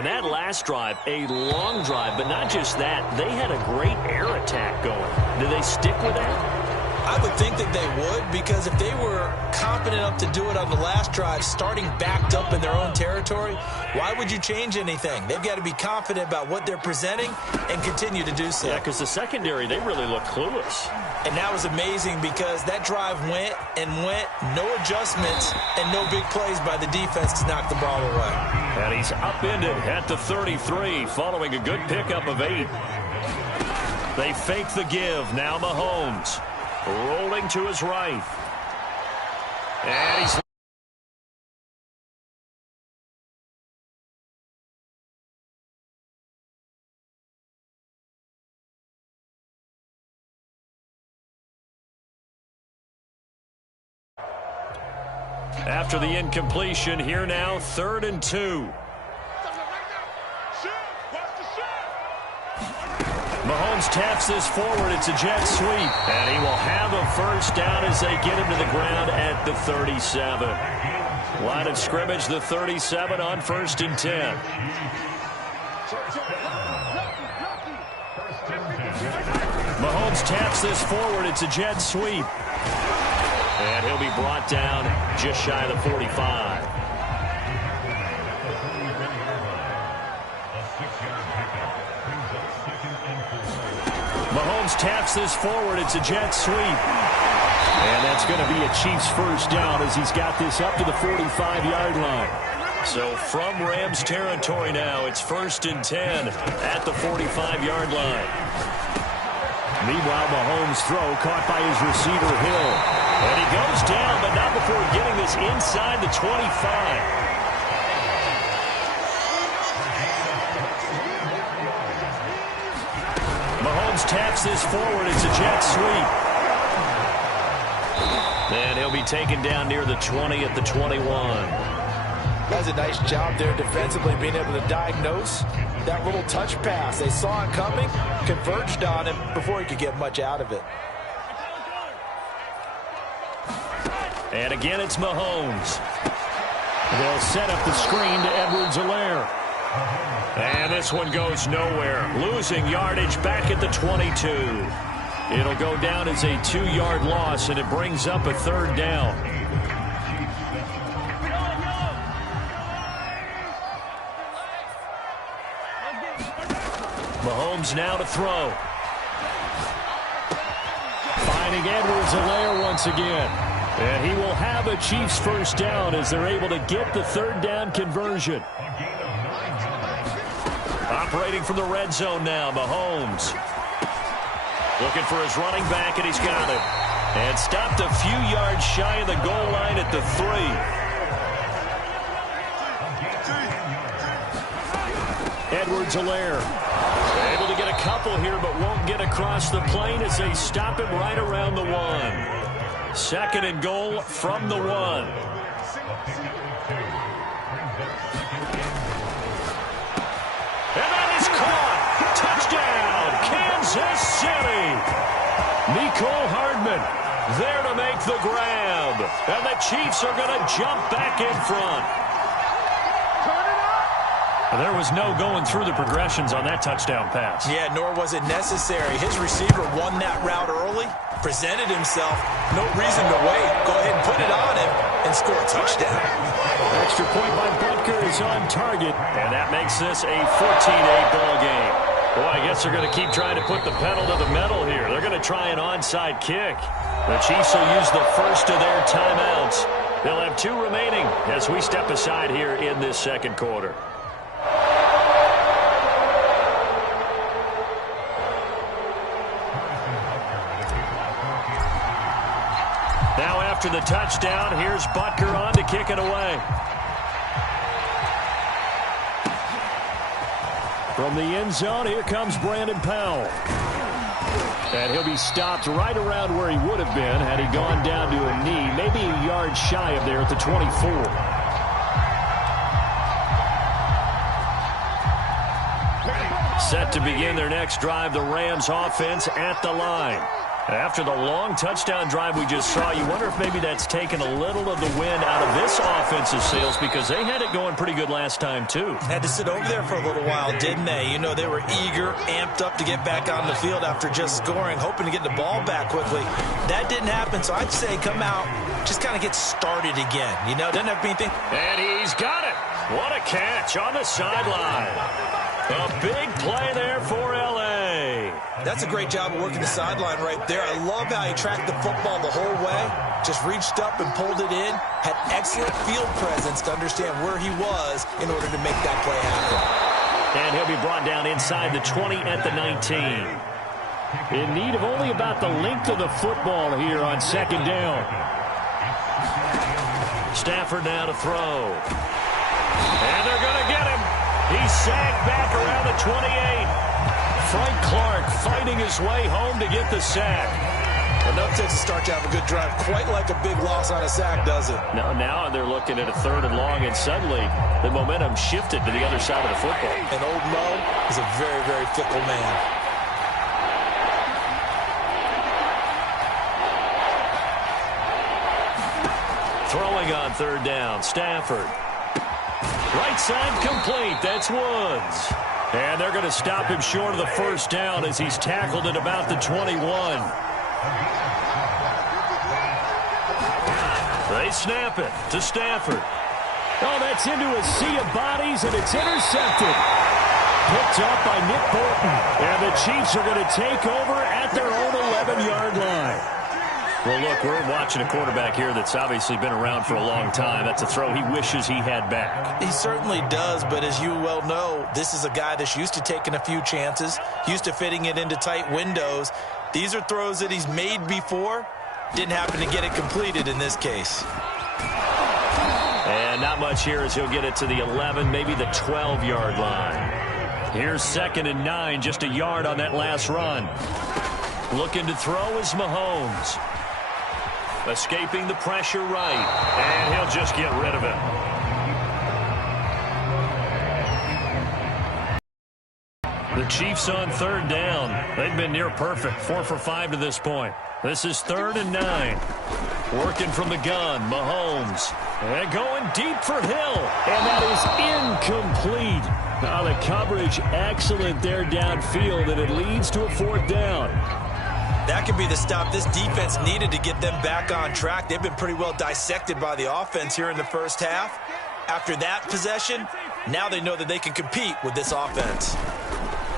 And that last drive, a long drive, but not just that. They had a great air attack going. Do they stick with that? I would think that they would, because if they were confident enough to do it on the last drive, starting backed up in their own territory, why would you change anything? They've got to be confident about what they're presenting and continue to do so. Yeah, because the secondary, they really look clueless. And that was amazing because that drive went and went, no adjustments and no big plays by the defense to knock the ball away. And he's upended at the 33 following a good pickup of 8. They fake the give. Now Mahomes rolling to his right. And he's... After the incompletion, here now, 3rd and 2. Mahomes taps this forward. It's a jet sweep. And he will have a first down as they get him to the ground at the 37. Line of scrimmage, the 37 on 1st and 10. Mahomes taps this forward. It's a jet sweep. And he'll be brought down just shy of the 45. Mahomes taps this forward. It's a jet sweep. And that's going to be a Chiefs first down as he's got this up to the 45-yard line. So from Rams territory now, it's 1st and 10 at the 45-yard line. Meanwhile, Mahomes' throw caught by his receiver, Hill. And he goes down, but not before getting this inside the 25. Mahomes taps this forward. It's a jet sweep. And he'll be taken down near the 20 at the 21. Does a nice job there defensively, being able to diagnose that little touch pass. They saw it coming, converged on him before he could get much out of it. And again, it's Mahomes. They'll set up the screen to Edwards-Helaire. And this one goes nowhere. Losing yardage back at the 22. It'll go down as a 2-yard loss, and it brings up a 3rd down. Mahomes now to throw. Finding Edwards-Helaire once again. And he will have a Chiefs first down as they're able to get the 3rd down conversion. Operating from the red zone now, Mahomes. Looking for his running back, and he's got it. And stopped a few yards shy of the goal line at the 3. Edwards-Helaire able to get a couple here, but won't get across the plane as they stop him right around the 1. 2nd and goal from the 1. And that is caught. Touchdown, Kansas City. Mecole Hardman there to make the grab. And the Chiefs are going to jump back in front. There was no going through the progressions on that touchdown pass. Yeah, nor was it necessary. His receiver won that route early, presented himself, no reason to wait. Go ahead and put it on him and score a touchdown. Extra point by Butker is on target, and that makes this a 14-8 ball game. Boy, I guess they're going to keep trying to put the pedal to the metal here. They're going to try an onside kick. The Chiefs will use the first of their timeouts. They'll have 2 remaining as we step aside here in this 2nd quarter. Now after the touchdown, here's Butker on to kick it away. From the end zone, here comes Brandon Powell. And he'll be stopped right around where he would have been had he gone down to a knee, maybe a yard shy of there at the 24. Set to begin their next drive, the Rams offense at the line. After the long touchdown drive we just saw, you wonder if maybe that's taken a little of the wind out of this offensive sails, because they had it going pretty good last time, too. Had to sit over there for a little while, didn't they? You know, they were eager, amped up to get back on the field after just scoring, hoping to get the ball back quickly. That didn't happen, so I'd say come out, just kind of get started again. You know, doesn't have to be anything. And he's got it. What a catch on the sideline. A big play there for L.A. That's a great job of working the sideline right there. I love how he tracked the football the whole way. Just reached up and pulled it in. Had excellent field presence to understand where he was in order to make that play happen. And he'll be brought down inside the 20 at the 19. In need of only about the length of the football here on second down. Stafford now to throw. And they're going to get him. He's sacked back around the 28. Frank Clark fighting his way home to get the sack. Enough takes to start to have a good drive. Quite like a big loss on a sack, does it? Now they're looking at a 3rd and long, and suddenly the momentum shifted to the other side of the football. And old Mo is a very, very fickle man. Throwing on 3rd down, Stafford. Right side complete. That's Woods. And they're going to stop him short of the 1st down as he's tackled at about the 21. They snap it to Stafford. Oh, that's into a sea of bodies, and it's intercepted. Picked up by Nick Bolton. And the Chiefs are going to take over at their own 11-yard line. Well, look, we're watching a quarterback here that's obviously been around for a long time. That's a throw he wishes he had back. He certainly does, but as you well know, this is a guy that's used to taking a few chances, used to fitting it into tight windows. These are throws that he's made before. Didn't happen to get it completed in this case. And not much here as he'll get it to the 11, maybe the 12-yard line. Here's 2nd and 9, just a yard on that last run. Looking to throw is Mahomes. Escaping the pressure right, and he'll just get rid of it. The Chiefs on 3rd down. They've been near perfect, 4 for 5 to this point. This is 3rd and 9. Working from the gun, Mahomes. And going deep for Hill, and that is incomplete. Now the coverage excellent there downfield, and it leads to a 4th down. That could be the stop this defense needed to get them back on track. They've been pretty well dissected by the offense here in the 1st half. After that possession, now they know that they can compete with this offense.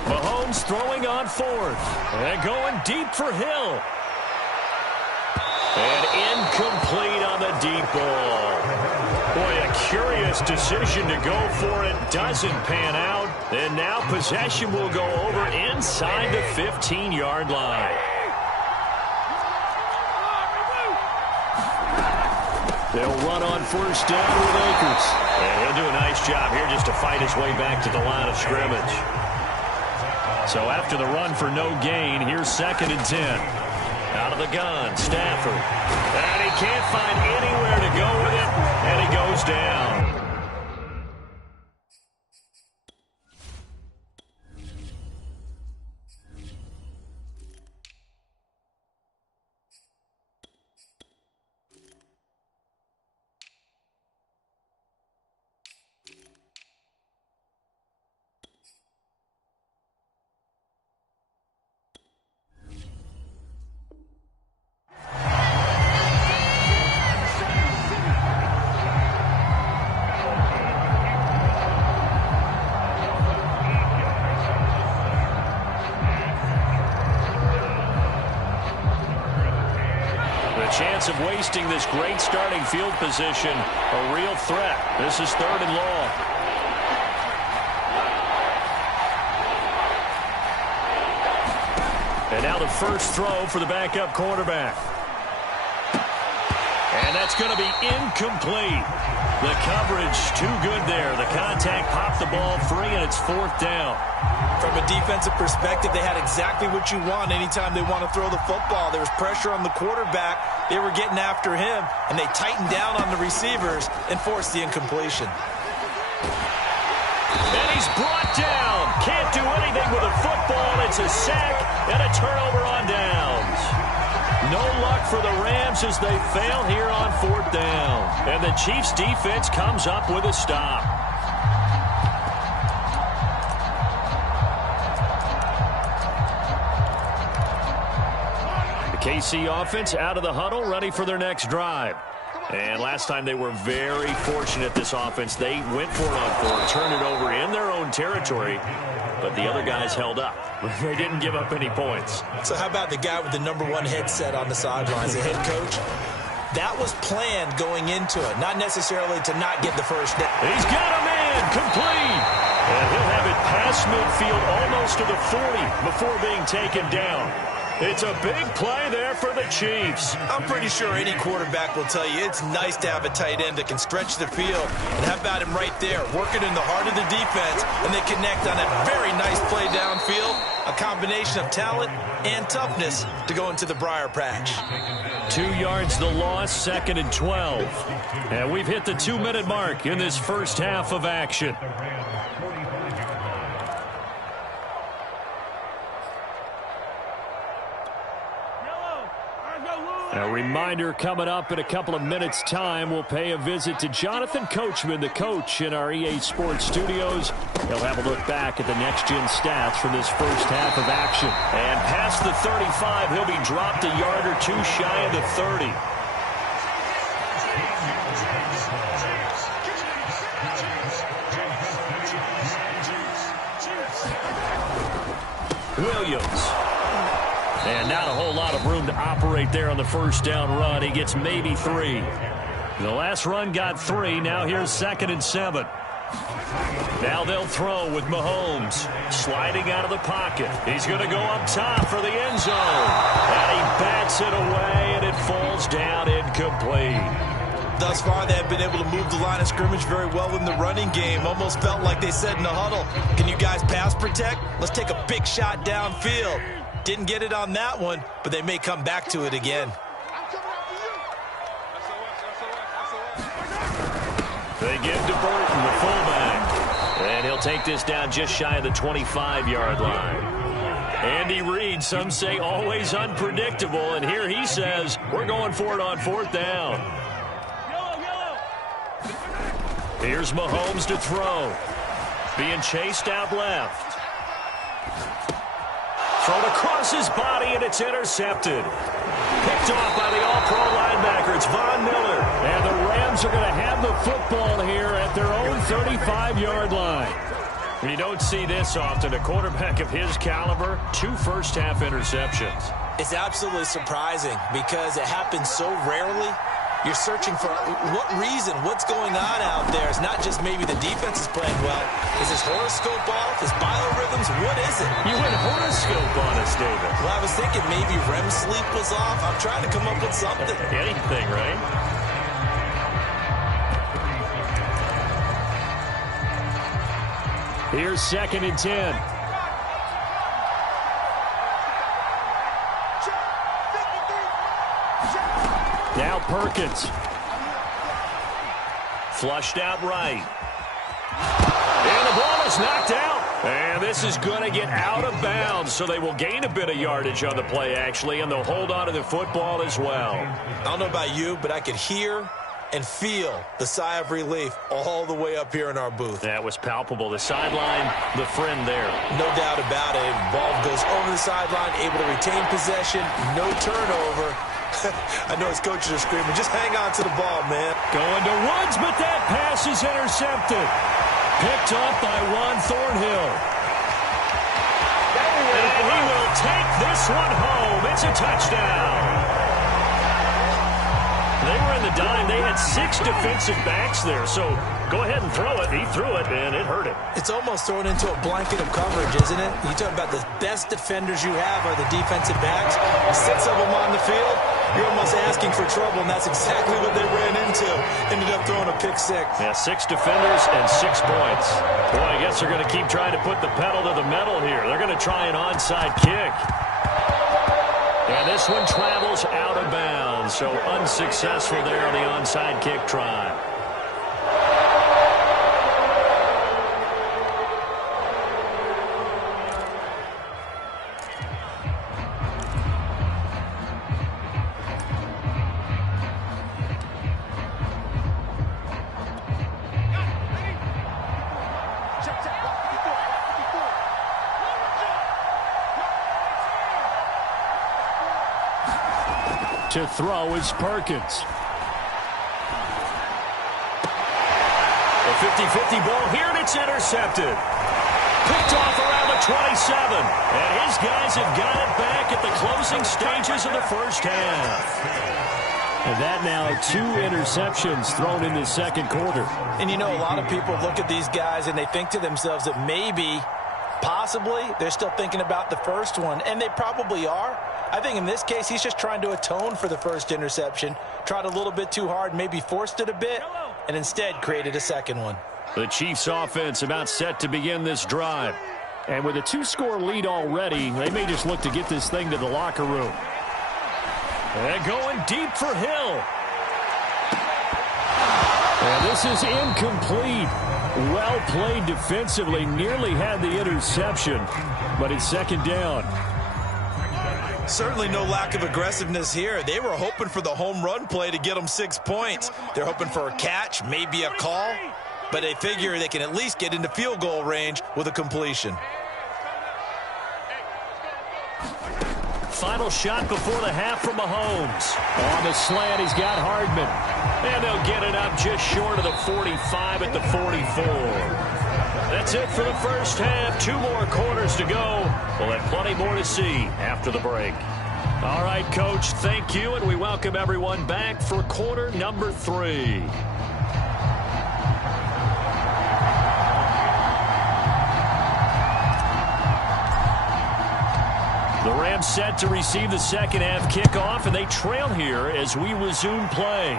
Mahomes throwing on 4th. And going deep for Hill. And incomplete on the deep ball. Boy, a curious decision to go for it. Doesn't pan out. And now possession will go over inside the 15-yard line. They'll run on 1st down with Akers. And he'll do a nice job here just to fight his way back to the line of scrimmage. So after the run for no gain, here's 2nd and 10. Out of the gun, Stafford. And he can't find anywhere to go with it, and he goes down. Chance of wasting this great starting field position, a real threat. This is 3rd and long. And now the first throw for the backup quarterback. And that's going to be incomplete. The coverage too good there. The contact popped the ball free, and it's 4th down. From a defensive perspective, they had exactly what you want anytime they want to throw the football. There was pressure on the quarterback. They were getting after him, and they tightened down on the receivers and forced the incompletion. And he's brought down. Can't do anything with a football. It's a sack and a turnover on downs. No luck for the Rams as they fail here on 4th down. And the Chiefs defense comes up with a stop. The KC offense out of the huddle, ready for their next drive. And last time they were very fortunate, this offense. They went for it on 4, turned it over in their own territory, but the other guys held up. They didn't give up any points. So how about the guy with the #1 headset on the sidelines, the head coach? That was planned going into it, not necessarily to not get the first down. He's got a man, complete. And he'll have it past midfield almost to the 40 before being taken down. It's a big play there for the Chiefs. I'm pretty sure any quarterback will tell you it's nice to have a tight end that can stretch the field. And how about him right there, working in the heart of the defense, and they connect on a very nice play downfield. A combination of talent and toughness to go into the briar patch. 2 yards the loss, 2nd and 12. And we've hit the 2-minute mark in this first half of action. A reminder, coming up in a couple of minutes' time, we'll pay a visit to Jonathan Coachman, the coach in our EA Sports studios. He'll have a look back at the next-gen stats from this first half of action. And past the 35, he'll be dropped a yard or two shy of the 30. Williams. And not a whole lot of room to operate there on the first down run. He gets maybe 3. The last run got 3. Now here's 2nd and 7. Now they'll throw with Mahomes. Sliding out of the pocket. He's going to go up top for the end zone. And he bats it away, and it falls down incomplete. Thus far, they have been able to move the line of scrimmage very well in the running game. Almost felt like they said in the huddle, can you guys pass protect? Let's take a big shot downfield. Didn't get it on that one, but they may come back to it again. They give to Burton, the fullback. And he'll take this down just shy of the 25-yard line. Andy Reid, some say always unpredictable, and here he says, we're going for it on 4th down. Here's Mahomes to throw. Being chased out left. Thrown across his body, and it's intercepted. Picked off by the all-pro linebacker. It's Von Miller. And the Rams are going to have the football here at their own 35-yard line. You don't see this often. A quarterback of his caliber, 2 first-half interceptions. It's absolutely surprising because it happens so rarely. You're searching for what reason, what's going on out there. It's not just maybe the defense is playing well. Is his horoscope off? His biorhythms? What is it? You went horoscope on us, David. Well, I was thinking maybe REM sleep was off. I'm trying to come up with something. Anything, right? Here's 2nd and 10. Now Perkins. Flushed out right. And the ball is knocked out. And this is going to get out of bounds, so they will gain a bit of yardage on the play, actually, and they'll hold on to the football as well. I don't know about you, but I could hear and feel the sigh of relief all the way up here in our booth. That was palpable. The sideline, the friend there. No doubt about it. Ball goes over the sideline, able to retain possession, no turnover. I know his coaches are screaming, just hang on to the ball, man. Going to Woods, but that pass is intercepted. Picked off by Juan Thornhill. And he will take this one home. It's a touchdown. They were in the dime. They had 6 defensive backs there, so go ahead and throw it. He threw it, and it hurt him. It's almost thrown into a blanket of coverage, isn't it? You talk about the best defenders you have are the defensive backs. 6 of them on the field. You're almost asking for trouble, and that's exactly what they ran into. Ended up throwing a pick 6. Yeah, 6 defenders and 6 points. Boy, I guess they're going to keep trying to put the pedal to the metal here. They're going to try an onside kick. And this one travels out of bounds, so unsuccessful there on the onside kick try. To throw is Perkins. A 50-50 ball here, and it's intercepted. Picked off around the 27. And his guys have got it back at the closing stages of the first half. And that now 2 interceptions thrown in the second quarter. And you know, a lot of people look at these guys and they think to themselves that maybe, possibly, they're still thinking about the first one. And they probably are. I think in this case, he's just trying to atone for the first interception. Tried a little bit too hard, maybe forced it a bit, and instead created a second one. The Chiefs offense about set to begin this drive. And with a 2-score lead already, they may just look to get this thing to the locker room. And going deep for Hill. And this is incomplete. Well played defensively. Nearly had the interception, but it's second down. Certainly no lack of aggressiveness here. They were hoping for the home run play to get them 6 points. They're hoping for a catch, maybe a call, but they figure they can at least get into field goal range with a completion. Final shot before the half from Mahomes. On the slant, he's got Hardman. And they'll get it up just short of the 45 at the 44. That's it for the first half. 2 more quarters to go. We'll have plenty more to see after the break. All right, Coach, thank you, and we welcome everyone back for quarter number 3. The Rams set to receive the second half kickoff, and they trail here as we resume play.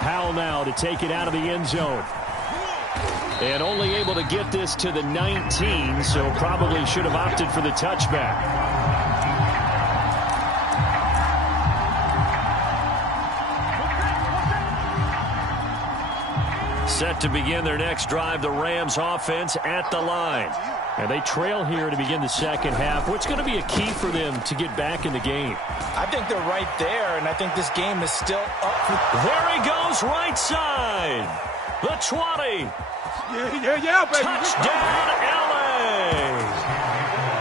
Powell now to take it out of the end zone. And only able to get this to the 19, so probably should have opted for the touchback. Set to begin their next drive, the Rams offense at the line. And they trail here to begin the second half. What's going to be a key for them to get back in the game? I think they're right there, and I think this game is still up. There he goes, right side. The 20. Yeah, baby. Touchdown, L.A.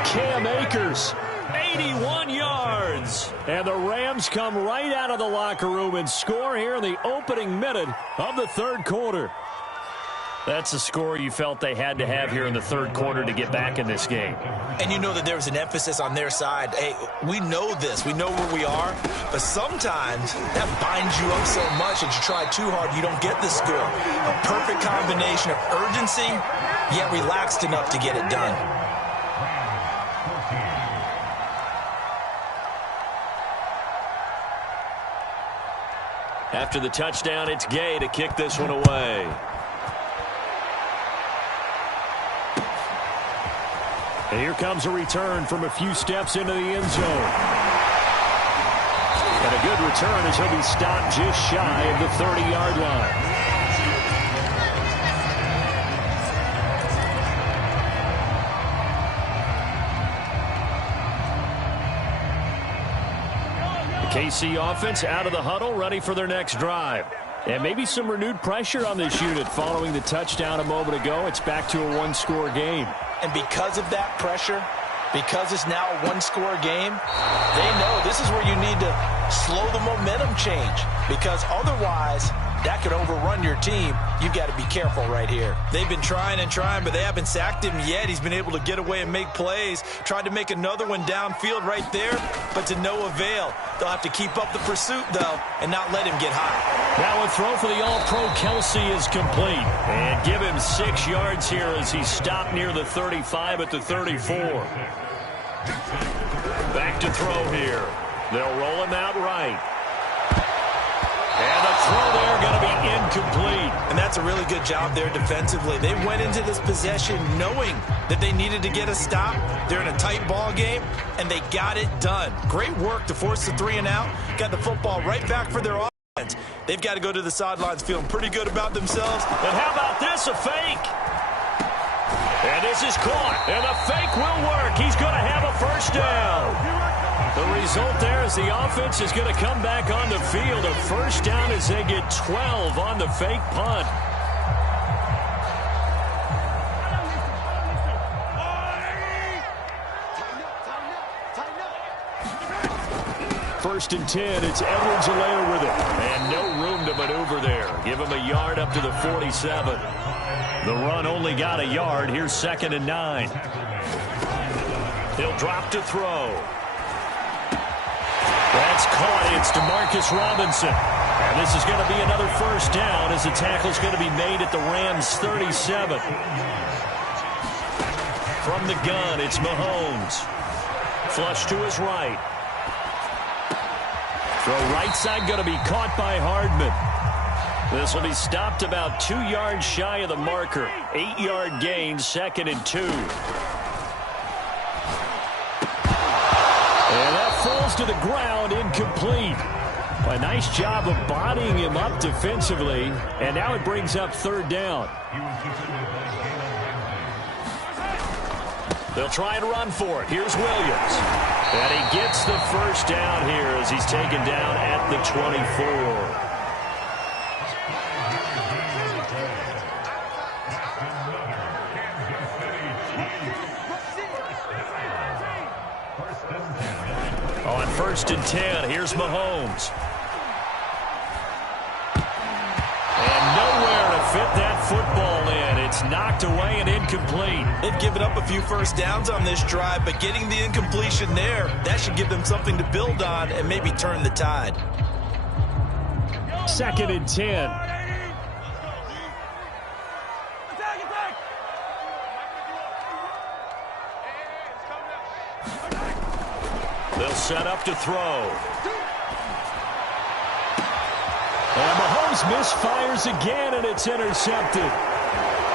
Cam Akers, 81 yards. And the Rams come right out of the locker room and score here in the opening minute of the third quarter. That's a score you felt they had to have here in the third quarter to get back in this game. And you know that there was an emphasis on their side. Hey, we know this. We know where we are. But sometimes that binds you up so much that you try too hard, you don't get the score. A perfect combination of urgency, yet relaxed enough to get it done. After the touchdown, it's Gay to kick this one away. And here comes a return from a few steps into the end zone. And a good return as he'll be stopped just shy of the 30-yard line. The KC offense out of the huddle, ready for their next drive. And maybe some renewed pressure on this unit following the touchdown a moment ago. It's back to a one-score game. And because of that pressure, because it's now a one-score game, they know this is where you need to slow the momentum change. Because otherwise, that could overrun your team. You've got to be careful right here. They've been trying and trying, but they haven't sacked him yet. He's been able to get away and make plays. Tried to make another one downfield right there, but to no avail. They'll have to keep up the pursuit, though, and not let him get high. That one throw for the All-Pro Kelsey is complete. And give him 6 yards here as he stopped near the 35 at the 34. Back to throw here. They'll roll him out right. And the throw there going to be incomplete. And that's a really good job there defensively. They went into this possession knowing that they needed to get a stop. They're in a tight ball game, and they got it done. Great work to force the 3 and out. Got the football right back for their offense. They've got to go to the sidelines feeling pretty good about themselves. And how about this, a fake? And this is caught, and the fake will work. He's going to have a first down. The result there is the offense is going to come back on the field. A first down as they get 12 on the fake punt. first and 10. It's Edwards-Helaire with it. And no room to maneuver there. Give him a yard up to the 47. The run only got a yard. Here's 2nd and 9. He'll drop to throw. That's caught. It's DeMarcus Robinson. And this is going to be another first down as the tackle's going to be made at the Rams' 37. From the gun, it's Mahomes. Flush to his right. Throw right side going to be caught by Hardman. This will be stopped about 2 yards shy of the marker. 8-yard gain, 2nd and 2. And that falls to the ground, incomplete. A nice job of bodying him up defensively. And now it brings up 3rd down. They'll try and run for it. Here's Williams. And he gets the first down here as he's taken down at the 24. On 1st and 10, here's Mahomes. And nowhere to fit that football in. It's knocked away and incomplete. They've given up a few first downs on this drive, but getting the incompletion there, that should give them something to build on and maybe turn the tide. 2nd and 10. They'll set up to throw. And Mahomes misfires again, and it's intercepted.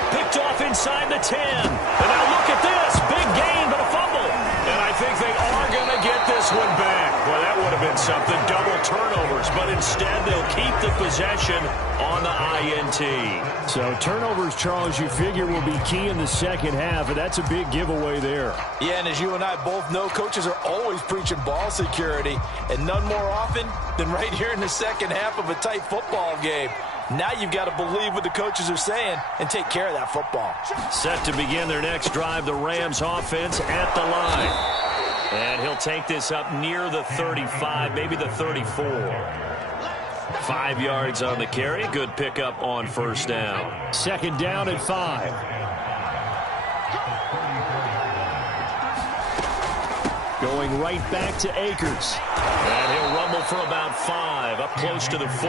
Picked off inside the 10. And now look at this. Big gain, but a fumble. And I think they are going to get this one back. Well, that would have been something. Double turnovers. But instead, they'll keep the possession on the INT. So turnovers, Charles, you figure will be key in the second half. And that's a big giveaway there. Yeah, and as you and I both know, coaches are always preaching ball security. And none more often than right here in the second half of a tight football game. Now you've got to believe what the coaches are saying and take care of that football. Set to begin their next drive, the Rams offense at the line. And he'll take this up near the 35, maybe the 34. 5 yards on the carry. Good pickup on 1st down. 2nd down at 5. Going right back to Akers. And he'll rumble for about 5, up close to the 40.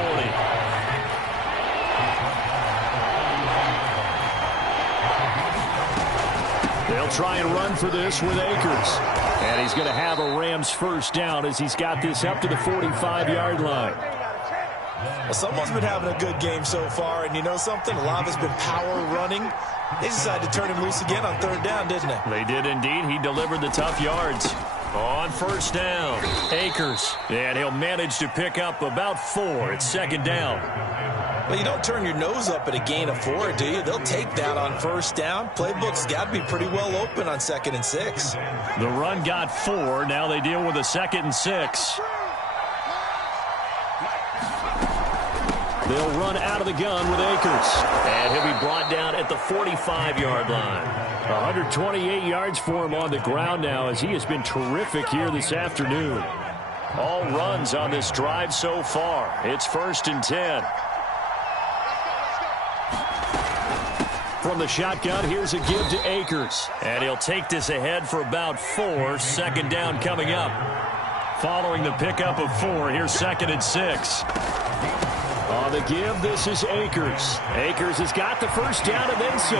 They'll try and run for this with Akers. And he's going to have a Rams first down as he's got this up to the 45-yard line. Well, someone's been having a good game so far, and you know something? A lot of it's been power running. They decided to turn him loose again on 3rd down, didn't they? They did indeed. He delivered the tough yards. On 1st down, Akers. And he'll manage to pick up about 4. It's 2nd down. Well, you don't turn your nose up at a gain of 4, do you? They'll take that on 1st down. Playbook's got to be pretty well open on 2nd and 6. The run got 4. Now they deal with a 2nd and 6. They'll run out of the gun with Akers. And he'll be brought down at the 45-yard line. 128 yards for him on the ground now as he has been terrific here this afternoon. All runs on this drive so far. It's 1st and 10. From the shotgun, here's a give to Akers. And he'll take this ahead for about 4. 2nd down coming up. Following the pickup of 4, here's 2nd and 6. On the give, this is Akers. Akers has got the first down and then some.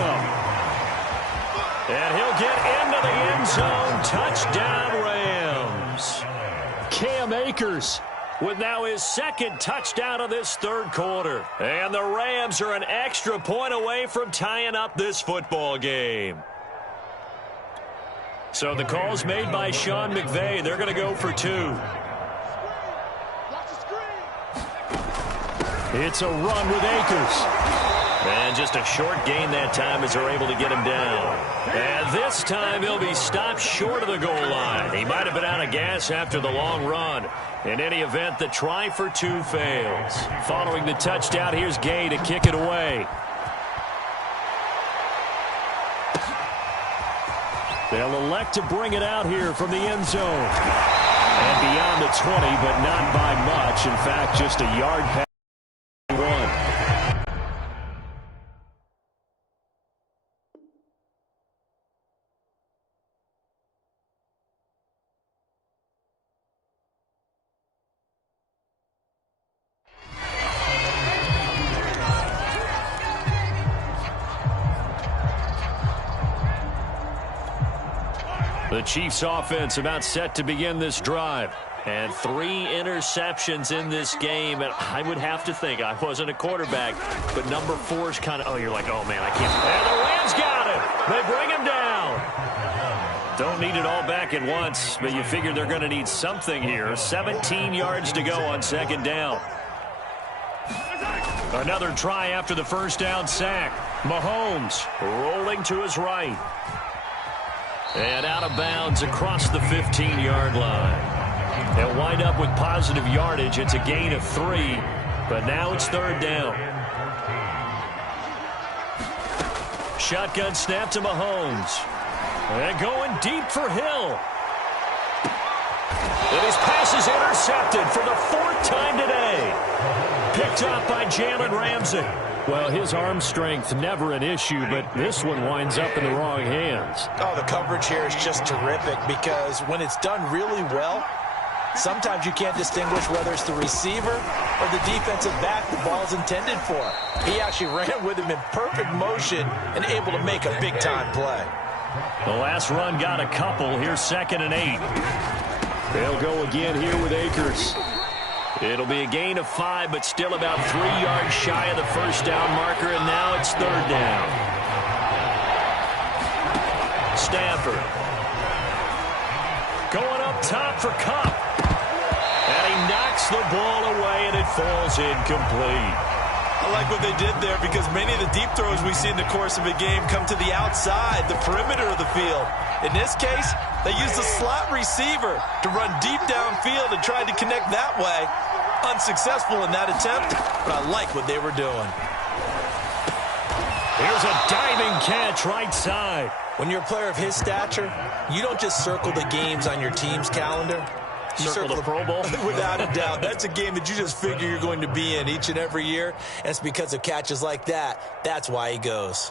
And he'll get into the end zone. Touchdown, Rams. Cam Akers with now his 2nd touchdown of this 3rd quarter. And the Rams are an extra point away from tying up this football game. So the call's made by Sean McVay. They're going to go for 2. It's a run with Akers. And just a short gain that time as they're able to get him down. And this time he'll be stopped short of the goal line. He might have been out of gas after the long run. In any event, the try for 2 fails. Following the touchdown, here's Gay to kick it away. They'll elect to bring it out here from the end zone. And beyond the 20, but not by much. In fact, just a yard past one. The Chiefs offense about set to begin this drive. And 3 interceptions in this game. And I would have to think, I wasn't a quarterback, but number 4 is kind of, oh, you're like, oh, man, I can't. And the Rams got him. They bring him down. Don't need it all back at once, but you figure they're going to need something here. 17 yards to go on second down. Another try after the first down sack. Mahomes rolling to his right. And out of bounds across the 15-yard line. They'll wind up with positive yardage. It's a gain of 3, but now it's third down. Shotgun snap to Mahomes. And going deep for Hill. And his pass is intercepted for the 4th time today. Picked up by Jalen Ramsey. Well, his arm strength never an issue, but this one winds up in the wrong hands. Oh, the coverage here is just terrific because when it's done really well, sometimes you can't distinguish whether it's the receiver or the defensive back the ball's intended for. He actually ran with him in perfect motion and able to make a big-time play. The last run got a couple. Here's 2nd and 8. They'll go again here with Akers. It'll be a gain of 5, but still about 3 yards shy of the first down marker, and now it's third down. Stafford. Going up top for Kupp. And he knocks the ball away, and it falls incomplete. I like what they did there because many of the deep throws we see in the course of a game come to the outside, the perimeter of the field. In this case, they used the slot receiver to run deep downfield and tried to connect that way. Unsuccessful in that attempt, but I like what they were doing. Here's a diving catch right side. When you're a player of his stature, you don't just circle the games on your team's calendar. Circle the Pro Bowl? Without a doubt. That's a game that you just figure you're going to be in each and every year. And it's because of catches like that. That's why he goes.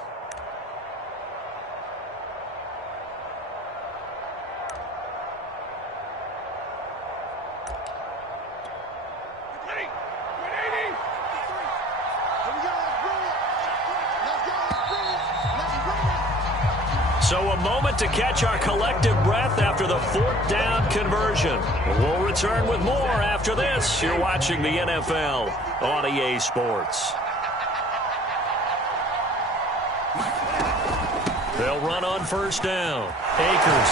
So a moment to catch our collective breath after the 4th down conversion. We'll return with more after this. You're watching the NFL on EA Sports. They'll run on first down. Akers.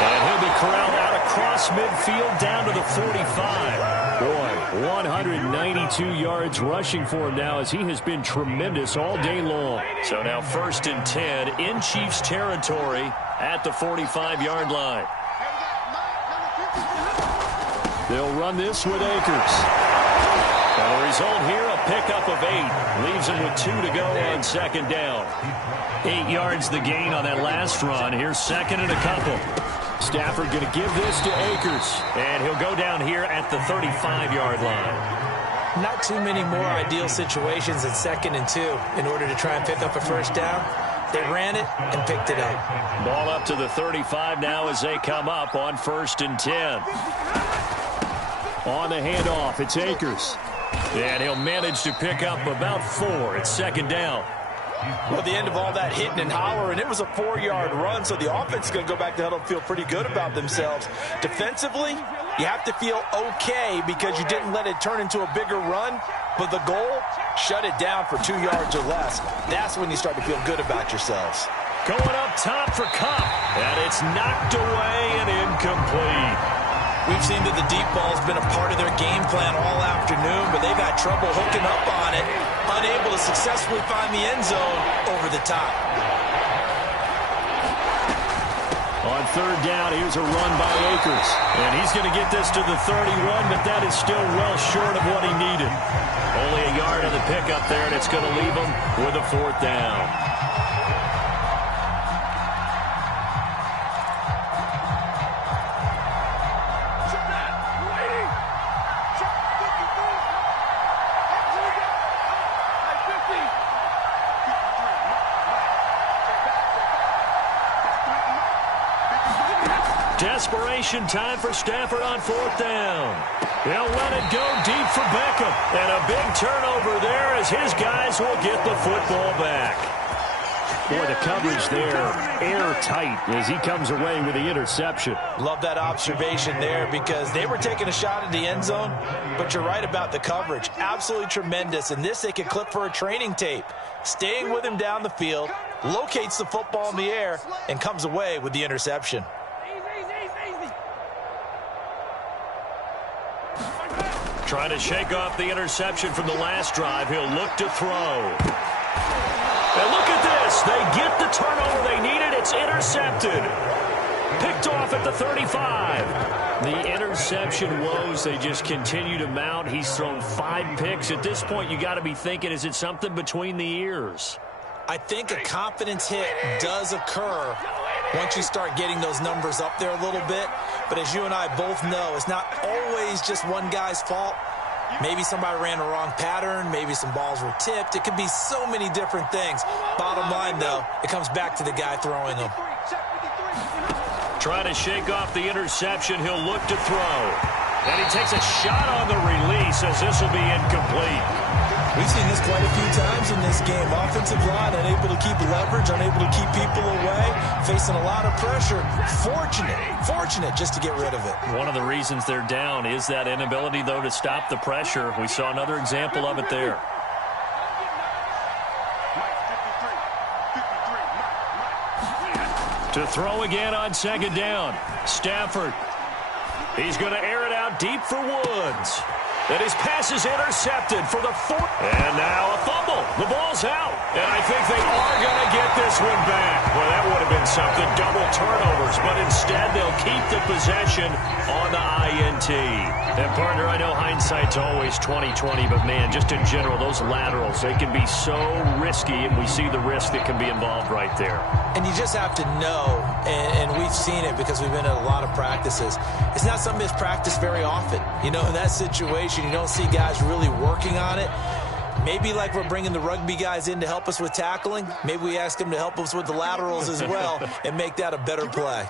And he'll be corralled out across midfield down to the 45. Boy, 192 yards rushing for him now as he has been tremendous all day long. So now 1st and 10 in Chiefs territory at the 45-yard line. They'll run this with Akers. And the result here, a pickup of 8. Leaves him with 2 to go on second down. 8 yards the gain on that last run. Here's 2nd and a couple. Stafford going to give this to Akers. And he'll go down here at the 35-yard line. Not too many more ideal situations at 2nd and 2 in order to try and pick up a first down. They ran it and picked it up. Ball up to the 35 now as they come up on 1st and 10. On the handoff, it's Akers. And he'll manage to pick up about 4. It's 2nd down. Well, the end of all that hitting and hollering, it was a 4-yard run, so the offense is going to go back to huddle and feel pretty good about themselves. Defensively, you have to feel okay because you didn't let it turn into a bigger run, but the goal, shut it down for 2 yards or less. That's when you start to feel good about yourselves. Going up top for Kupp, and it's knocked away and incomplete. We've seen that the deep ball has been a part of their game plan all afternoon, but they've had trouble hooking up on it, unable to successfully find the end zone over the top. On third down, here's a run by Akers. And he's going to get this to the 31, but that is still well short of what he needed. Only a yard on the pickup there, and it's going to leave him with a 4th down. Desperation time for Stafford on 4th down. They'll let it go deep for Beckham. And a big turnover there as his guys will get the football back. Boy, the coverage there, airtight as he comes away with the interception. Love that observation there because they were taking a shot at the end zone, but you're right about the coverage. Absolutely tremendous, and this they could clip for a training tape. Staying with him down the field, locates the football in the air, and comes away with the interception. Trying to shake off the interception from the last drive. He'll look to throw. And look at this. They get the turnover they needed. It's intercepted. Picked off at the 35. The interception woes, they just continue to mount. He's thrown 5 picks. At this point, you got to be thinking, is it something between the ears? I think a confidence hit does occur once you start getting those numbers up there a little bit. But as you and I both know, it's not always just one guy's fault. Maybe somebody ran a wrong pattern. Maybe some balls were tipped. It could be so many different things. Bottom line, though, it comes back to the guy throwing them. Trying to shake off the interception. He'll look to throw. And he takes a shot on the release as this will be incomplete. We've seen this quite a few times in this game. Offensive line unable to keep leverage, unable to keep people away, facing a lot of pressure. Fortunate just to get rid of it. One of the reasons they're down is that inability, though, to stop the pressure. We saw another example of it there. To throw again on 2nd down. Stafford. He's going to air it out deep for Woods. And his pass is intercepted for the 4th. And now a fumble. The ball's out. And I think they are going to get this one back. Well, that would have been something. Double turnovers. But instead, they'll keep the possession on the INT. And, partner, I know hindsight's always 20/20, but, man, just in general, those laterals, they can be so risky, and we see the risk that can be involved right there. And you just have to know, and we've seen it because we've been at a lot of practices, it's not something that's practiced very often. You know, in that situation, you don't see guys really working on it. Maybe like we're bringing the rugby guys in to help us with tackling, maybe we ask them to help us with the laterals as well and make that a better play.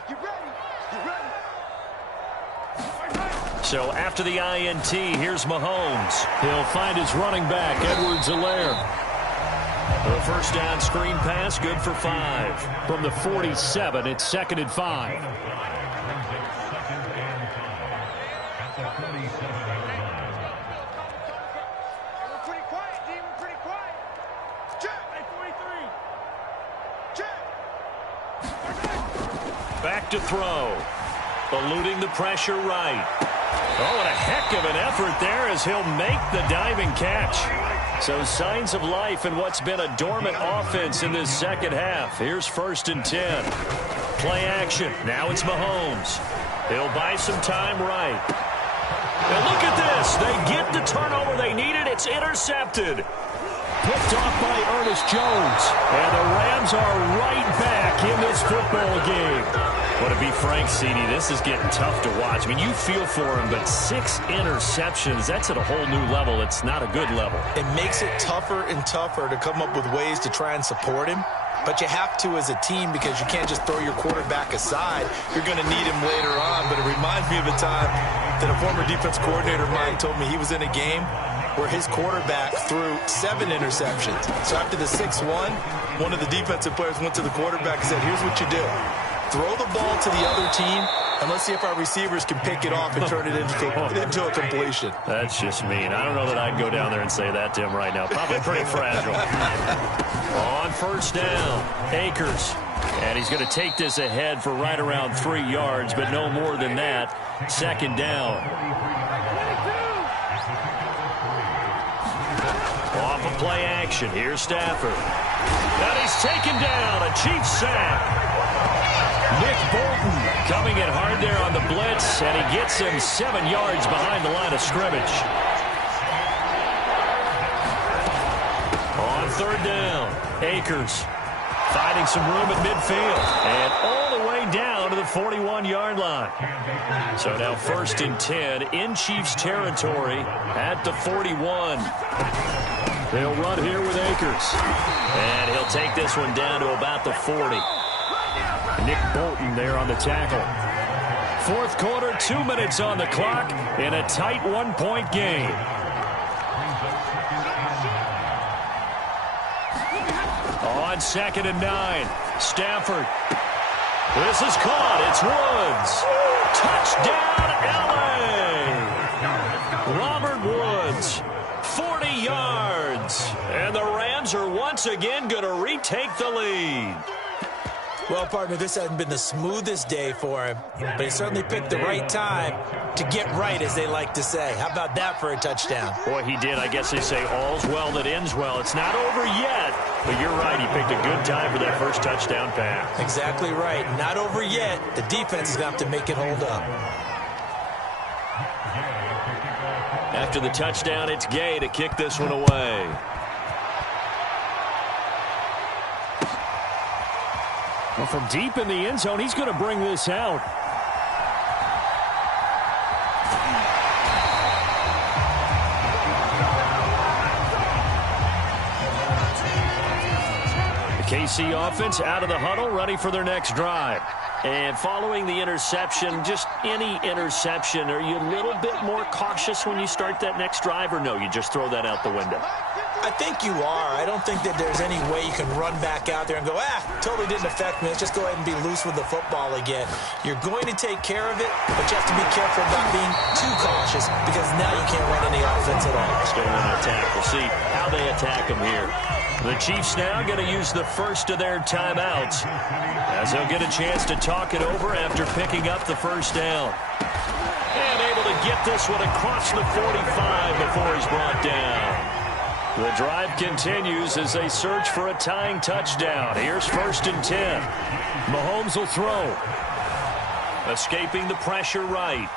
So after the INT, here's Mahomes. He'll find his running back, Edwards-Helaire. The first down screen pass, good for 5. From the 47, it's 2nd and 5. Back to throw. Eluding the pressure right. Oh, and a heck of an effort there as he'll make the diving catch. So signs of life in what's been a dormant offense in this second half. Here's 1st and 10. Play action. Now it's Mahomes. He'll buy some time right. And look at this. They get the turnover they needed. It's intercepted. Picked off by Ernest Jones. And the Rams are right back in this football game. But to be frank, CD, this is getting tough to watch. I mean, you feel for him, but 6 interceptions, that's at a whole new level. It's not a good level. It makes it tougher and tougher to come up with ways to try and support him. But you have to as a team because you can't just throw your quarterback aside. You're going to need him later on. But it reminds me of a time that a former defense coordinator of mine told me he was in a game where his quarterback threw 7 interceptions. So after the 6-1, one of the defensive players went to the quarterback and said, here's what you do. Throw the ball to the other team, and let's see if our receivers can pick it off and turn it into a completion. That's just mean. I don't know that I'd go down there and say that to him right now. Probably pretty fragile. On 1st down, Akers. And he's going to take this ahead for right around 3 yards, but no more than that. 2nd down. Off of play action. Here's Stafford. And he's taken down. A Chiefs sack. Nick Bolton coming in hard there on the blitz, and he gets him 7 yards behind the line of scrimmage. On 3rd down, Akers finding some room at midfield, and all the way down to the 41-yard line. So now 1st and 10 in Chiefs territory at the 41. They'll run here with Akers, and he'll take this one down to about the 40. Nick Bolton there on the tackle. Fourth quarter, 2 minutes on the clock in a tight one-point game. On 2nd and 9, Stafford. This is caught. It's Woods. Touchdown, L.A. Robert Woods, 40 yards. And the Rams are once again going to retake the lead. Well, partner, this hasn't been the smoothest day for him, but he certainly picked the right time to get right, as they like to say. How about that for a touchdown? Boy, he did. I guess they say all's well that ends well. It's not over yet, but you're right. He picked a good time for that first touchdown pass. Exactly right. Not over yet. The defense is going to have to make it hold up. After the touchdown, it's Gay to kick this one away. Well, from deep in the end zone, he's going to bring this out. The KC offense out of the huddle, ready for their next drive. And following the interception, just any interception, are you a little bit more cautious when you start that next drive, or no, you just throw that out the window? I think you are. I don't think that there's any way you can run back out there and go, totally didn't affect me. Let's just go ahead and be loose with the football again. You're going to take care of it, but you have to be careful about being too cautious, because now you can't run any offense at all. Still want to attack. We'll see how they attack them here. The Chiefs now going to use the first of their timeouts, as they'll get a chance to talk it over after picking up the first down. And able to get this one across the 45 before he's brought down. The drive continues as they search for a tying touchdown. Here's 1st and 10. Mahomes will throw. Escaping the pressure right.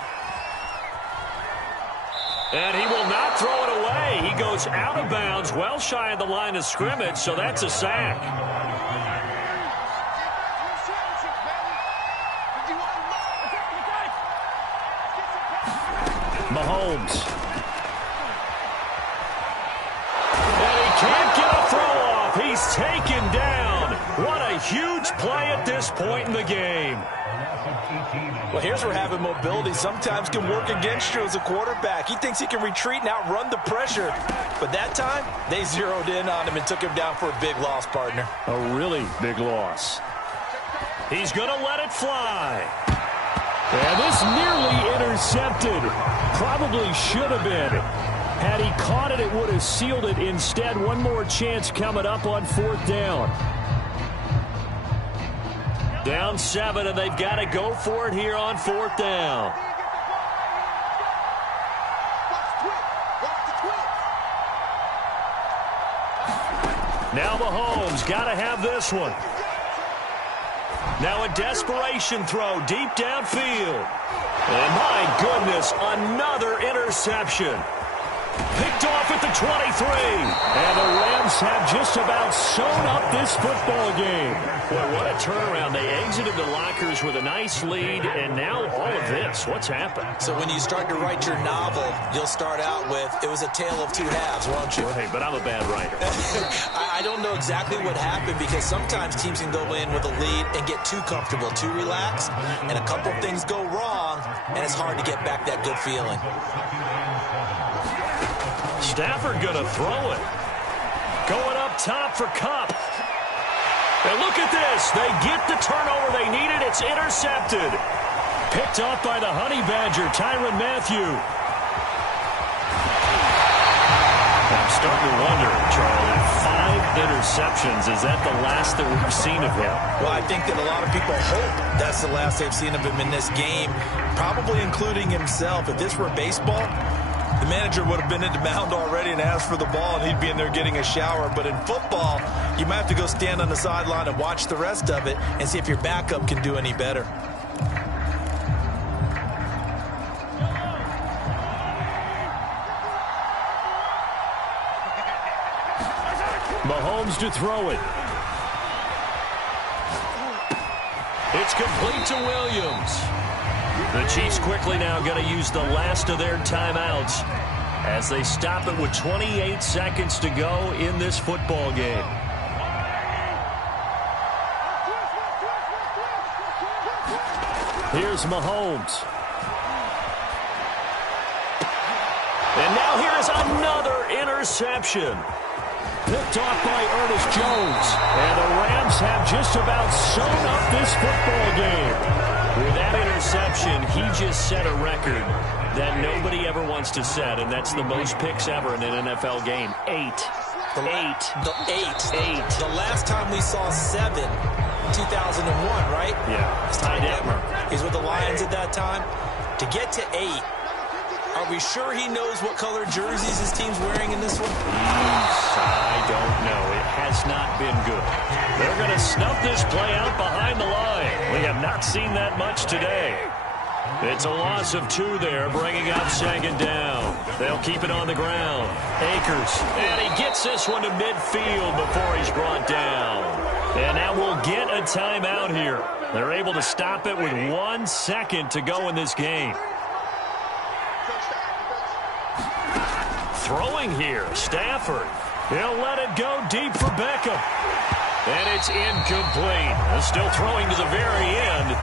And he will not throw it away. He goes out of bounds, well shy of the line of scrimmage, so that's a sack. Mahomes. Can't get a throw off. He's taken down. What a huge play at this point in the game. Well, here's where having mobility sometimes can work against you as a quarterback. He thinks he can retreat and outrun the pressure. But that time, they zeroed in on him and took him down for a big loss, partner. A really big loss. He's going to let it fly. And this nearly intercepted. Probably should have been. Had he caught it, it would have sealed it. Instead, one more chance coming up on 4th down. Down 7, and they've got to go for it here on 4th down. Now Mahomes got to have this one. Now a desperation throw deep downfield. And my goodness, another interception. Picked off at the 23. And the Rams have just about sewn up this football game. Boy, what a turnaround. They exited the lockers with a nice lead, and now all of this. What's happened? So when you start to write your novel, you'll start out with, it was a tale of two halves, won't you? Hey, but I'm a bad writer. I don't know exactly what happened, because sometimes teams can go in with a lead and get too comfortable, too relaxed, and a couple things go wrong, and it's hard to get back that good feeling. Stafford going to throw it. Going up top for Kupp. And look at this. They get the turnover they needed. It's intercepted. Picked off by the Honey Badger, Tyrann Mathieu. I'm starting to wonder, Charlie, 5 interceptions. Is that the last that we've seen of him? Well, I think that a lot of people hope that's the last they've seen of him in this game, probably including himself. If this were baseball, the manager would have been in the mound already and asked for the ball, and he'd be in there getting a shower. But in football, you might have to go stand on the sideline and watch the rest of it and see if your backup can do any better. Mahomes to throw it. It's complete to Williams. The Chiefs quickly now going to use the last of their timeouts as they stop it with 28 seconds to go in this football game. Here's Mahomes. And now here's another interception. Picked off by Ernest Jones. And the Rams have just about sewn up this football game. With that interception, he just set a record that nobody ever wants to set, and that's the most picks ever in an NFL game. 8. The last time we saw 7, 2001, right? Yeah. It's Ty Detmer. He's with the Lions at that time. To get to 8, are we sure he knows what color jerseys his team's wearing in this one? I don't know. It has not been good. They're going to snuff this play out behind the line. We have not seen that much today. It's a loss of 2 there, bringing up 2nd down. They'll keep it on the ground. Akers, and he gets this one to midfield before he's brought down. And now we'll get a timeout here. They're able to stop it with 1 second to go in this game. Throwing here, Stafford. He'll let it go deep for Beckham. And it's incomplete. Still throwing to the very end.